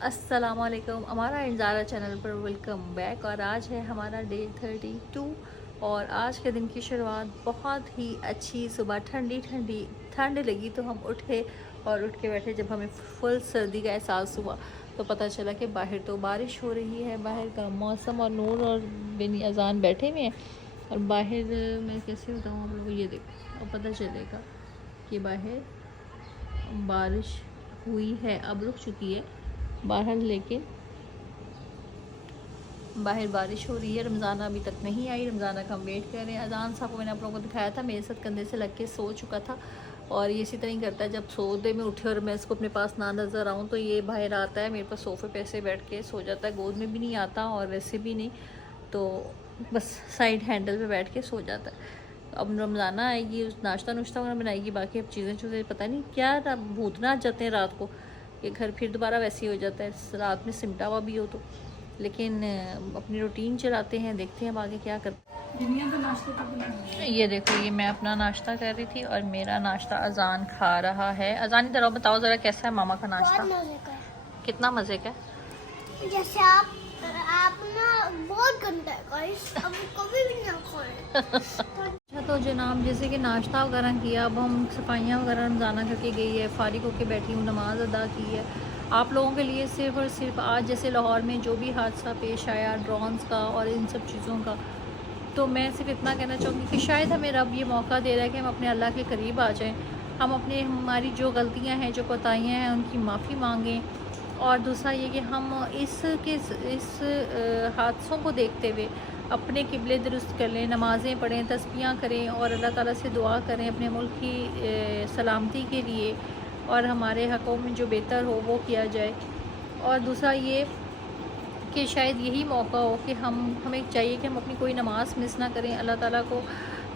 अस्सलामुअलैकुम, हमारा इंजारा चैनल पर वेलकम बैक। और आज है हमारा डे 32 और आज के दिन की शुरुआत बहुत ही अच्छी। सुबह ठंडी ठंडी ठंड लगी तो हम उठे और उठ के बैठे। जब हमें फुल सर्दी का एहसास हुआ तो पता चला कि बाहर तो बारिश हो रही है। बाहर का मौसम और नूर और बिन अजान बैठे हुए हैं और बाहर मैं कैसे बताऊँ आप लोगों को, ये देखो अब पता चलेगा कि बाहर बारिश हुई है, अब रुक चुकी है बाहर, लेकिन बाहर बारिश हो रही है। रमज़ाना अभी तक नहीं आई, रमज़ाना का हम वेट कर रहे हैं। अजान साहब को मैंने आप लोगों को दिखाया था, मेरे साथ कंधे से लग के सो चुका था और ये इसी तरह ही करता है। जब सोते में उठे और मैं इसको अपने पास ना नज़र आऊँ तो ये बाहर आता है, मेरे पास सोफ़े पे से बैठ के सो जाता है। गोद में भी नहीं आता और वैसे भी नहीं, तो बस साइड हैंडल पे बैठ के सो जाता है। अब रमज़ाना आएगी, उस नाश्ता नुश्ता वगैरह बनाएगी, बाकी अब चीज़ें पता नहीं क्या भूतना जाते हैं रात को, ये घर फिर दोबारा वैसे ही हो जाता है रात में सिमटा हुआ भी हो तो। लेकिन अपनी रूटीन चलाते हैं, देखते हैं अब आगे क्या करते हैं। ये देखो, ये मैं अपना नाश्ता कर रही थी और मेरा नाश्ता अजान खा रहा है। अजान इधर आओ, बताओ ज़रा कैसा है मामा का नाश्ता? कितना मज़े का है? जैसे आप ना बहुत गंदा है गाइस, अब कभी भी ना खाएं। अच्छा तो जनाब, जैसे कि नाश्ता वगैरह किया, अब हम सफाइयाँ वगैरह रमज़ाना करके गई है, फारिग होके बैठी हूँ, नमाज़ अदा की है। आप लोगों के लिए सिर्फ़ और सिर्फ आज जैसे लाहौर में जो भी हादसा पेश आया ड्रोन्स का और इन सब चीज़ों का, तो मैं सिर्फ इतना कहना चाहूँगी कि शायद हमें रब ये मौका दे रहा है कि हम अपने अल्लाह के करीब आ जाएँ। हम अपने हमारी जो गलतियाँ हैं, जो कोताहियाँ हैं, उनकी माफ़ी मांगें। और दूसरा ये कि हम इस हादसों को देखते हुए अपने किबले दुरुस्त कर लें, नमाज़ें पढ़ें, तस्बीहां करें और अल्लाह ताला से दुआ करें अपने मुल्क की सलामती के लिए और हमारे हक़ों में जो बेहतर हो वो किया जाए। और दूसरा ये कि शायद यही मौका हो कि हमें चाहिए कि हम अपनी कोई नमाज़ मिस ना करें, अल्लाह ताला को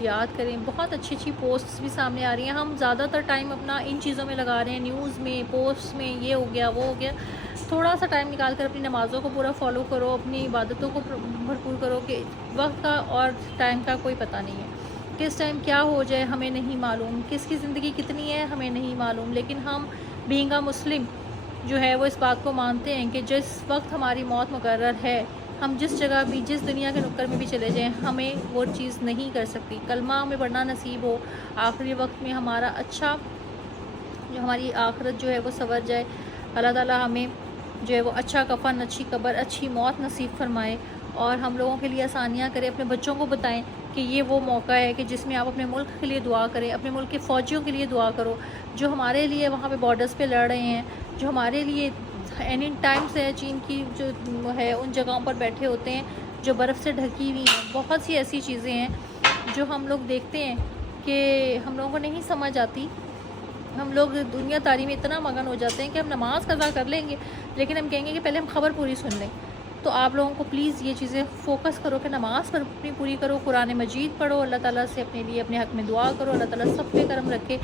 याद करें। बहुत अच्छी अच्छी पोस्ट्स भी सामने आ रही हैं, हम ज़्यादातर टाइम अपना इन चीज़ों में लगा रहे हैं, न्यूज़ में, पोस्ट में, ये हो गया वो हो गया। थोड़ा सा टाइम निकाल कर अपनी नमाज़ों को पूरा फॉलो करो, अपनी इबादतों को भरपूर करो कि वक्त का और टाइम का कोई पता नहीं है, किस टाइम क्या हो जाए हमें नहीं मालूम, किसकी ज़िंदगी कितनी है हमें नहीं मालूम। लेकिन हम बीइंग अ मुस्लिम जो है वो इस बात को मानते हैं कि जिस वक्त हमारी मौत मुकर्रर है, हम जिस जगह भी, जिस दुनिया के नुक्कड़ में भी चले जाएं, हमें वो चीज़ नहीं कर सकती। कलमा हमें पढ़ना नसीब हो, आखिरी वक्त में हमारा अच्छा, जो हमारी आखिरत जो है वो संवर जाए, अल्लाह ताला हमें जो है वो अच्छा कफन, अच्छी कब्र, अच्छी मौत नसीब फरमाए और हम लोगों के लिए आसानियाँ करें। अपने बच्चों को बताएं कि ये वो मौका है कि जिसमें आप अपने मुल्क के लिए दुआ करें, अपने मुल्क के फ़ौजियों के लिए दुआ करो जो हमारे लिए वहाँ पे बॉर्डर्स पे लड़ रहे हैं, जो हमारे लिए एनी टाइम से चीन की जो है उन जगहों पर बैठे होते हैं जो बर्फ़ से ढकी हुई हैं। बहुत सी ऐसी चीज़ें हैं जो हम लोग देखते हैं कि हम लोगों को नहीं समझ आती। हम लोग दुनियादारी में इतना मगन हो जाते हैं कि हम नमाज कज़ा कर लेंगे लेकिन हम कहेंगे कि पहले हम खबर पूरी सुन लें। तो आप लोगों को प्लीज़ ये चीज़ें फ़ोकस करो कि नमाज़ पर अपनी पूरी करो, कुरान मजीद पढ़ो, अल्लाह ताला से अपने लिए अपने हक़ में दुआ करो, अल्लाह ताला सब पे करम रखे।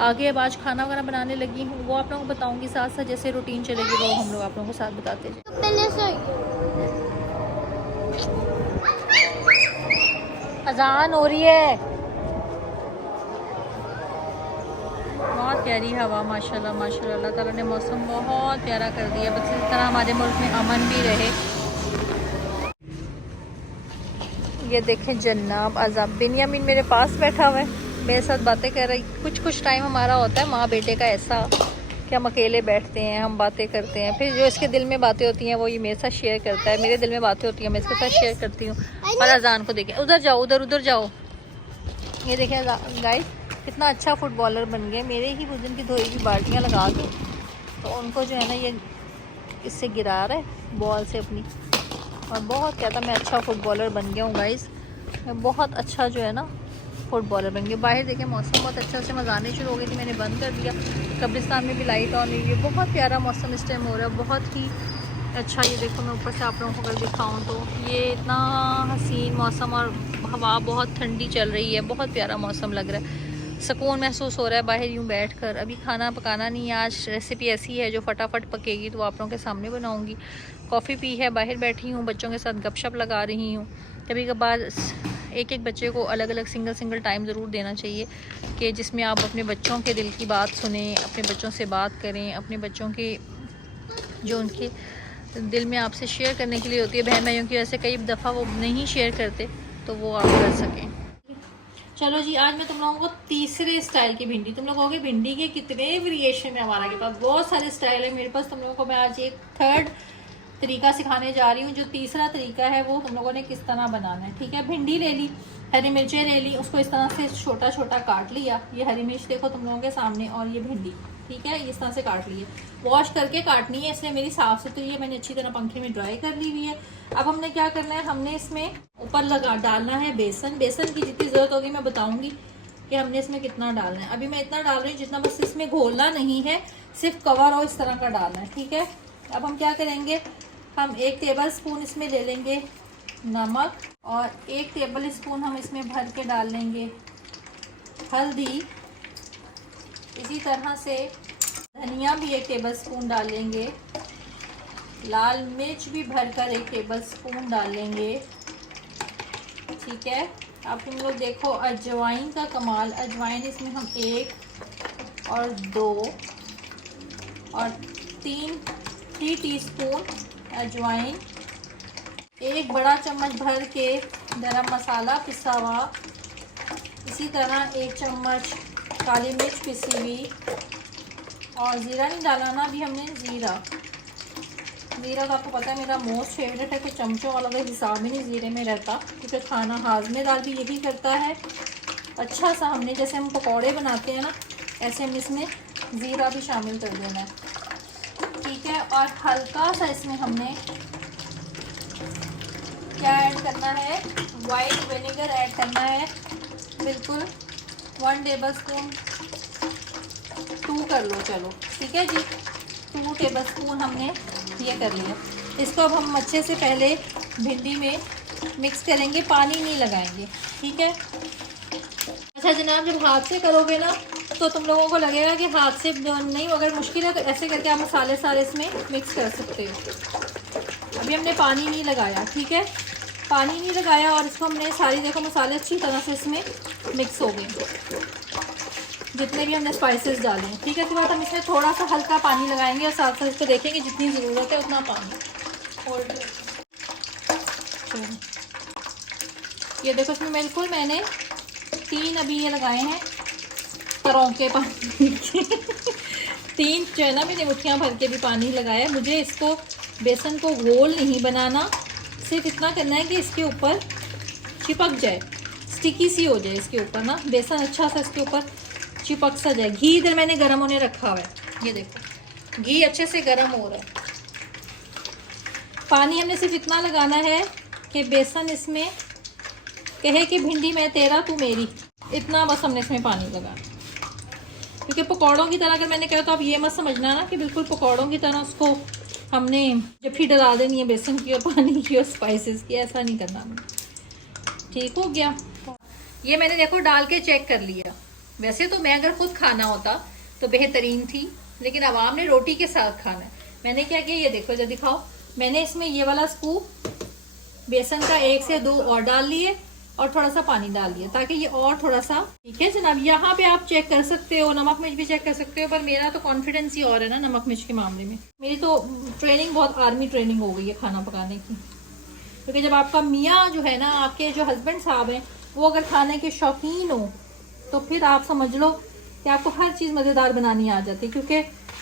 आगे अब आज खाना वगैरह बनाने लगी हूँ, वो आप लोगों को बताऊँगी, साथ साथ जैसे रूटीन चलेगी वो हम लोग आप लोगों को साथ बताते हैं। तो पहले से अजान हो रही है, बहुत प्यारी हवा, माशाल्लाह माशाल्लाह, अल्लाह ताला ने मौसम बहुत प्यारा कर दिया। बस इस तरह हमारे मुल्क में अमन भी रहे। ये देखें जनाब अज़ाब बिन्यामीन मेरे पास बैठा हुआ है, मेरे साथ बातें कर रही। कुछ टाइम हमारा होता है माँ बेटे का ऐसा कि हम अकेले बैठते हैं, हम बातें करते हैं, फिर जो इसके दिल में बातें होती हैं वो ये मेरे साथ शेयर करता है, मेरे दिल में बातें होती हैं मैं इसके साथ शेयर करती हूँ। और अजान को देखें, उधर जाओ, उधर जाओ। ये देखें गाइस कितना अच्छा फुटबॉलर बन गए, मेरे ही वजन की धोई की बाल्टियाँ लगा के तो उनको जो है ना ये इससे गिरा रहा है बॉल से अपनी, और बहुत कहता मैं अच्छा फुटबॉलर बन गया हूँ गाइस, मैं बहुत अच्छा जो है ना फुटबॉलर बन गया। बाहर देखें मौसम बहुत अच्छा से मज़ाने शुरू हो गई थी, मैंने बंद कर दिया। कब्रिस्तान में भी लाइट ऑन हुई है, बहुत प्यारा मौसम इस टाइम हो रहा है, बहुत ही अच्छा। ये देखो मैं ऊपर से आप लोगों को अगर दिखाऊँ तो ये इतना हसीन मौसम और हवा बहुत ठंडी चल रही है, बहुत प्यारा मौसम लग रहा है, सुकून महसूस हो रहा है बाहर यूँ बैठकर। अभी खाना पकाना नहीं है, आज रेसिपी ऐसी है जो फटाफट पकेगी तो आप लोगों के सामने बनाऊंगी। कॉफ़ी पी है, बाहर बैठी हूँ, बच्चों के साथ गपशप लगा रही हूँ। कभी कभार एक एक बच्चे को अलग अलग सिंगल टाइम ज़रूर देना चाहिए कि जिसमें आप अपने बच्चों के दिल की बात सुनें, अपने बच्चों से बात करें, अपने बच्चों के जो उनके दिल में आपसे शेयर करने के लिए होती है, बहन भाइयों की वजह से कई दफ़ा वो नहीं शेयर करते, तो वो आप कर सकें। चलो जी, आज मैं तुम लोगों को तीसरे स्टाइल की भिंडी, तुम लोग कहोगे भिंडी के कितने वेरिएशन है हमारे पास, बहुत सारे स्टाइल है मेरे पास। तुम लोगों को मैं आज एक थर्ड तरीका सिखाने जा रही हूँ। जो तीसरा तरीका है वो तुम लोगों ने किस तरह बनाना है। ठीक है, भिंडी ले ली, हरी मिर्चें ले ली, उसको इस तरह से छोटा छोटा काट लिया। ये हरी मिर्च देखो तुम लोगों के सामने, और ये भिंडी, ठीक है, इस तरह से काट लिए। वॉश करके काटनी है, इसलिए मेरी साफ सुथरी है, मैंने अच्छी तरह पंखे में ड्राई कर ली हुई है। अब हमने क्या करना है, हमने इसमें ऊपर लगा डालना है बेसन। बेसन की जितनी ज़रूरत होगी मैं बताऊंगी कि हमने इसमें कितना डालना है। अभी मैं इतना डाल रही हूँ जितना, बस इसमें घोलना नहीं है, सिर्फ कवर और इस तरह का डालना है। ठीक है, अब हम क्या करेंगे, हम 1 टेबल स्पून इसमें ले लेंगे नमक, और 1 टेबल स्पून हम इसमें भर के डाल लेंगे हल्दी। इसी तरह से धनिया भी 1 टेबल स्पून डाल लेंगे, लाल मिर्च भी भरकर 1 टेबल स्पून डाल लेंगे। ठीक है, अब तुम लोग देखो अजवाइन का कमाल, अजवाइन इसमें हम 1 और 2 और 3 टीस्पून अजवाइन, 1 बड़ा चम्मच भर के गरम मसाला पिसा हुआ, इसी तरह 1 चम्मच काली मिर्च पिसी हुई, और ज़ीरा नहीं डालना भी हमने, ज़ीरा तो आपको पता है मेरा मोस्ट फेवरेट है, कुछ चमचों वाला का हिसाब ही नहीं ज़ीरे में रहता, क्योंकि खाना हाजमेदार भी यही करता है। अच्छा सा हमने, जैसे हम पकौड़े बनाते हैं ना, ऐसे हम इसमें ज़ीरा भी शामिल कर देना है। ठीक है, और हल्का सा इसमें हमने क्या ऐड करना है, वाइट विनेगर ऐड करना है, बिल्कुल 1 टेबल स्पून, 2 कर लो, चलो ठीक है जी, 2 टेबल स्पून हमने ये कर लिया। इसको अब हम अच्छे से पहले भिंडी में मिक्स करेंगे, पानी नहीं लगाएंगे। ठीक है, अच्छा जनाब, जब हाथ से करोगे ना तो तुम लोगों को लगेगा कि हाथ से नहीं, अगर मुश्किल है तो ऐसे करके आप मसाले सारे इसमें मिक्स कर सकते हो। अभी हमने पानी नहीं लगाया, ठीक है, पानी नहीं लगाया, और इसको हमने सारी, देखो मसाले अच्छी तरह से इसमें मिक्स हो गए, जितने भी हमने स्पाइसेस डाले हैं। ठीक है, इसके बाद हम इसमें थोड़ा सा हल्का पानी लगाएंगे, और साथ साथ इसको देखेंगे जितनी ज़रूरत है उतना पानी। और ये देखो इसमें बिल्कुल मैंने 3 अभी ये लगाए हैं तरह के पानी 3 जो है ना, मैंने मुट्ठियाँ भर के भी पानी लगाया। मुझे इसको बेसन को गोल नहीं बनाना, सिर्फ इतना करना है कि इसके ऊपर चिपक जाए, स्टिकी सी हो जाए इसके ऊपर ना, बेसन अच्छा सा इसके ऊपर चिपक सा जाए। घी इधर मैंने गरम होने रखा हुआ है, ये देखो घी अच्छे से गरम हो रहा है। पानी हमने सिर्फ इतना लगाना है कि बेसन इसमें कहे कि भिंडी मैं तेरा तू मेरी, इतना बस हमने इसमें पानी लगाना। क्योंकि पकौड़ों की तरह अगर मैंने कहा तो आप ये मत समझना ना कि बिल्कुल पकौड़ों की तरह उसको हमने जफ्फी डला देनी है बेसन की और पानी की और स्पाइसेस की, ऐसा नहीं करना हमने। ठीक हो गया, ये मैंने देखो डाल के चेक कर लिया। वैसे तो मैं अगर खुद खाना होता तो बेहतरीन थी, लेकिन आवाम ने रोटी के साथ खाना है। मैंने क्या किया, ये देखो जब दिखाओ, मैंने इसमें ये वाला स्कूप बेसन का 1 से 2 और डाल लिए, और थोड़ा सा पानी डाल दिया ताकि ये और थोड़ा सा। ठीक है जनाब, यहाँ पे आप चेक कर सकते हो, नमक मिर्च भी चेक कर सकते हो, पर मेरा तो कॉन्फिडेंस ही और है ना नमक मिर्च के मामले में। मेरी तो ट्रेनिंग बहुत आर्मी ट्रेनिंग हो गई है खाना पकाने की। क्योंकि जब आपका मियाँ जो है ना, आपके जो हस्बैंड साहब हैं, वो अगर खाने के शौकीन हो तो फिर आप समझ लो कि आपको हर चीज़ मज़ेदार बनानी आ जाती है। क्योंकि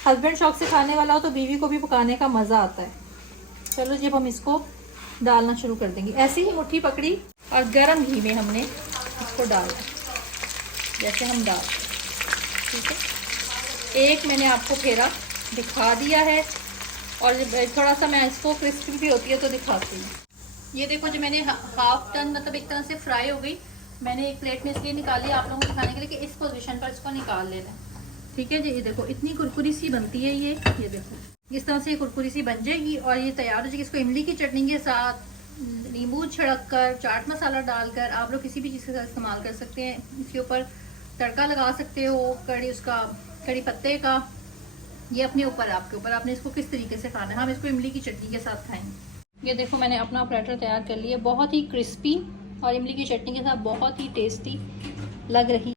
हस्बैंड शौक से खाने वाला हो तो बीवी को भी पकाने का मज़ा आता है। चलो जब हम इसको डालना शुरू कर देंगे, ऐसे ही मुट्ठी पकड़ी और गर्म घी में हमने इसको डालना, जैसे हम डाल। ठीक है, एक मैंने आपको फेरा दिखा दिया है, और जब थोड़ा सा मैं इसको क्रिस्पी भी होती है तो दिखाती हूँ। ये देखो जो मैंने हाफ टन मतलब एक तरह से फ्राई हो गई, मैंने एक प्लेट में इसलिए निकाली आप लोगों को दिखाने के लिए कि इस पोजीशन पर इसको निकाल लेना है। ठीक है जी, ये देखो इतनी कुरकुरी सी बनती है ये देखो इस तरह से कुरकुरी सी बन जाएगी, और ये तैयार हो जाएगी। इसको इमली की चटनी के साथ, नींबू छिड़क कर, चाट मसाला डालकर आप लोग किसी भी चीज़ के साथ इस्तेमाल कर सकते हैं। इसके ऊपर तड़का लगा सकते हो, कड़ी पत्ते का, ये अपने ऊपर, आपके ऊपर, आपने इसको किस तरीके से खाना है। हम इसको इमली की चटनी के साथ खाएंगे। ये देखो मैंने अपना प्लेटर तैयार कर लिया, बहुत ही क्रिस्पी और इमली की चटनी के साथ बहुत ही टेस्टी लग रही।